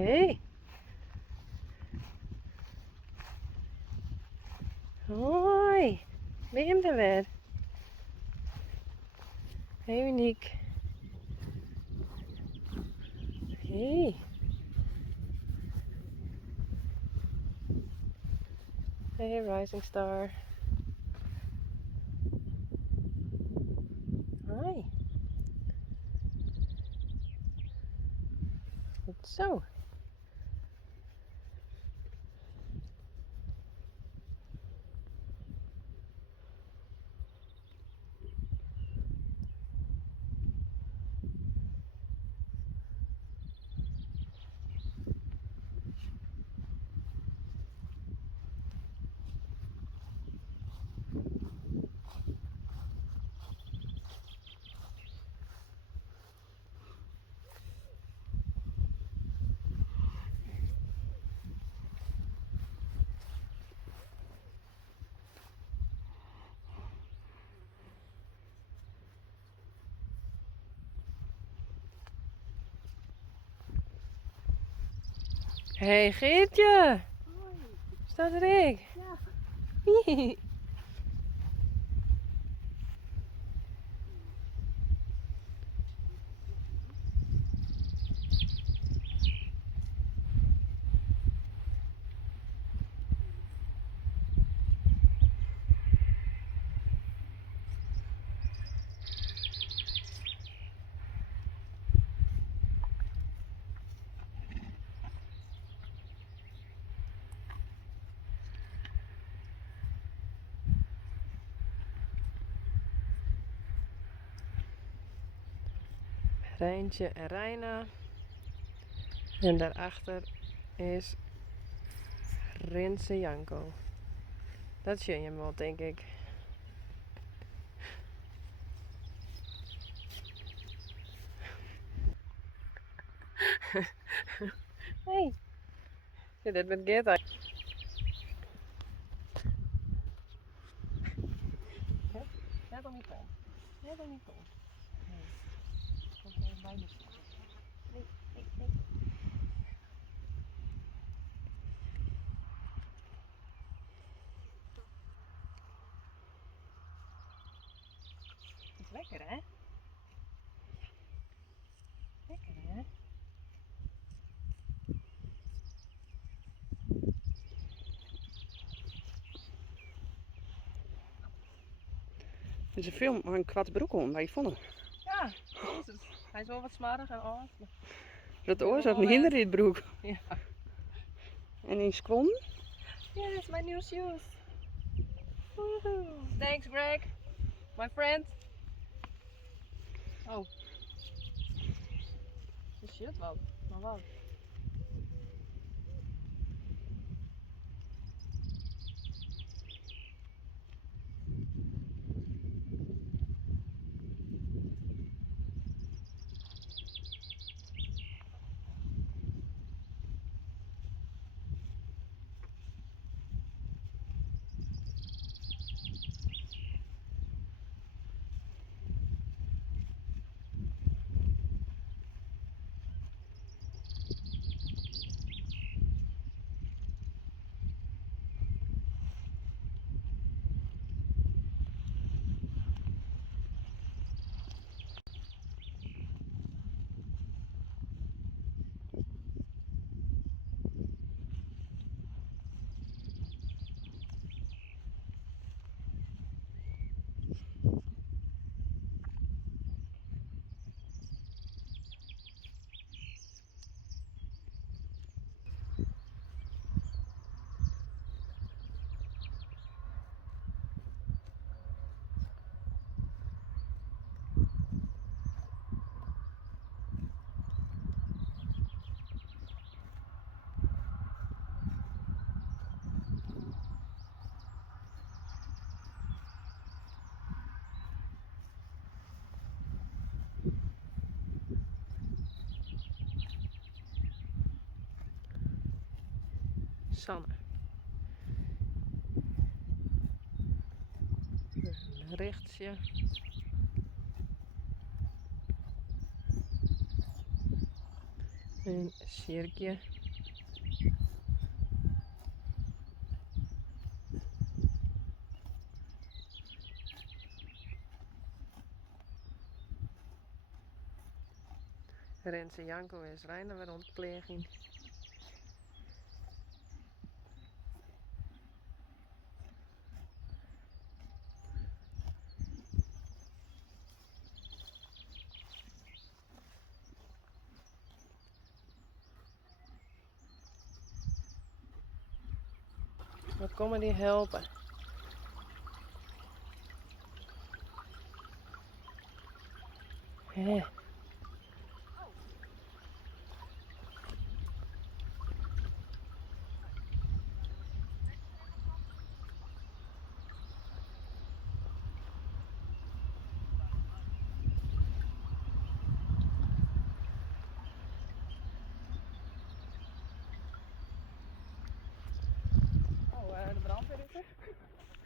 Hey. Hoi. Ben je er weer? Hey Uniek. Hey. Hey Rising Star. Hoi. Goed zo. Hey Geertje. Hoi. Staat er ik? Ja. Rijntje en Reina. En daarachter is Rinse Janko. Dat zie je hem wel, denk ik. Hey. Ja, dit met Geert. Net om je kom. Net om je kom. Nee. Komt even bij me zitten. Nee, nee, nee. Het is lekker, hè? Lekker, hè? Het is een film maar een kwart broek om, maar je vond hem. Ja, Jezus. Hij is wel wat smarig en alles. Maar... Dat oor zat me hinder in het broek. Ja. En in squon. Yes, my new shoes. Woohoo. Thanks, Greg. My friend. Oh. Shit, wat? Maar wat? Sanne. Een rechtsje. Een cirkje. Renze Janko is Reiner weer ontpleging. Wat komen die helpen? Hé. De brandweer is er.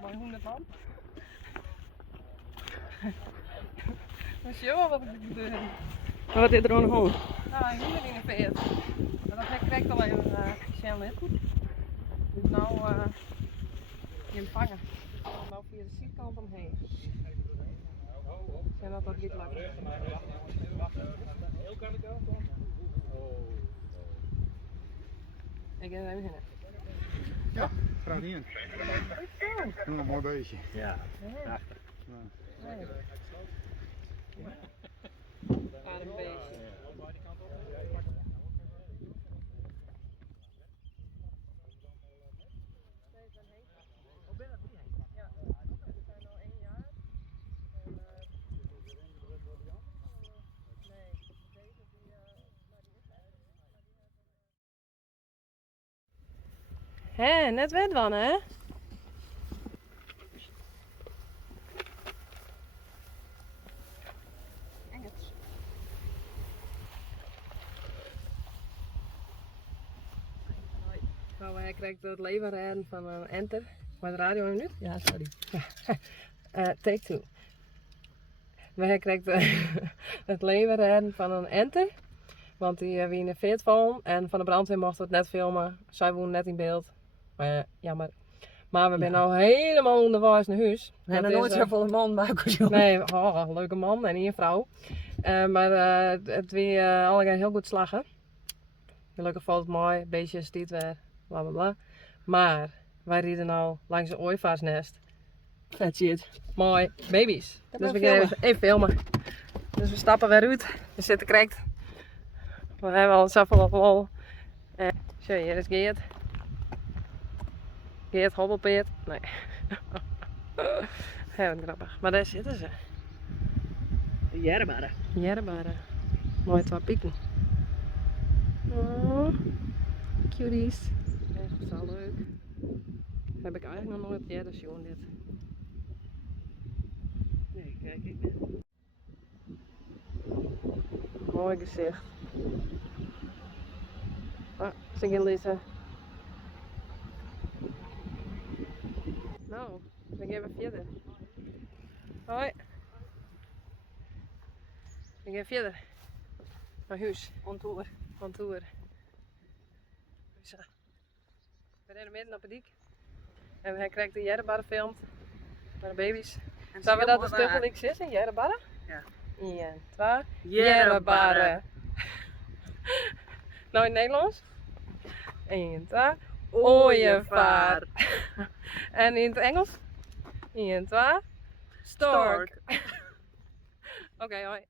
Mooi 100 man. Dat is jammer wat ik moet doen. Wat is er aan de hand? Nou, hier in de veert. Maar dat hek krijgt alleen Shell Litten. Dus nou in vangen. Nou via de zijkant omheen. En dat niet lukken. Ik ga er even heen. Ja, graag niet in. Doe een mooi beestje. Ja, Ja. Nee. Aardig beestje. Hé, net wet van hè? Nou, hij krijgt het leverrijden van een enter. Maar de radio nu niet? Ja, sorry. Take two. Maar hij krijgt het leverrijden van een enter. Want die wie in de veert vallen en van de brandweer mochten we het net filmen. Zij woonden net in beeld. Jammer. Maar we zijn nou helemaal onderwijs naar huis. We hebben nooit zoveel man maken, joh. Nee, leuke man en één vrouw. Maar het weer allemaal heel goed slagen. Gelukkig valt het mooi, beestjes, dit weer, bla bla bla. Maar wij rieden nou langs een ooievaarsnest. Vet shit. Mooi, baby's. Dat Dus we gaan we gaan even filmen. Dus we stappen weer uit. We zitten correct. We hebben al zoveel lol. Zo, hier is Geert. Geert hobbelpeert. Nee. Heel grappig. Maar daar zitten ze. Jerrebare. Jerbare. Mooi twee pieken. Oh, cuties. Echt zo leuk. Heb ik eigenlijk nog nooit eerder gezien dit. Nee, kijk ik. Mooi gezicht. Ah, ze gaan lezen. Nou, we gaan weer verder. Hoi. We gaan verder. Naar huis. On tour. Van toer. Zo. We rennen midden op het dik. En hij krijgt de Jerrebare filmt. Met de baby's. Zou we dat een stuk links is in Jerrebare? Ja. 1, 2. Jerrebare. Nou in het Nederlands? 1, 2. Ooievaar. En in het Engels? 1, 2. Stork. Oké, hoi.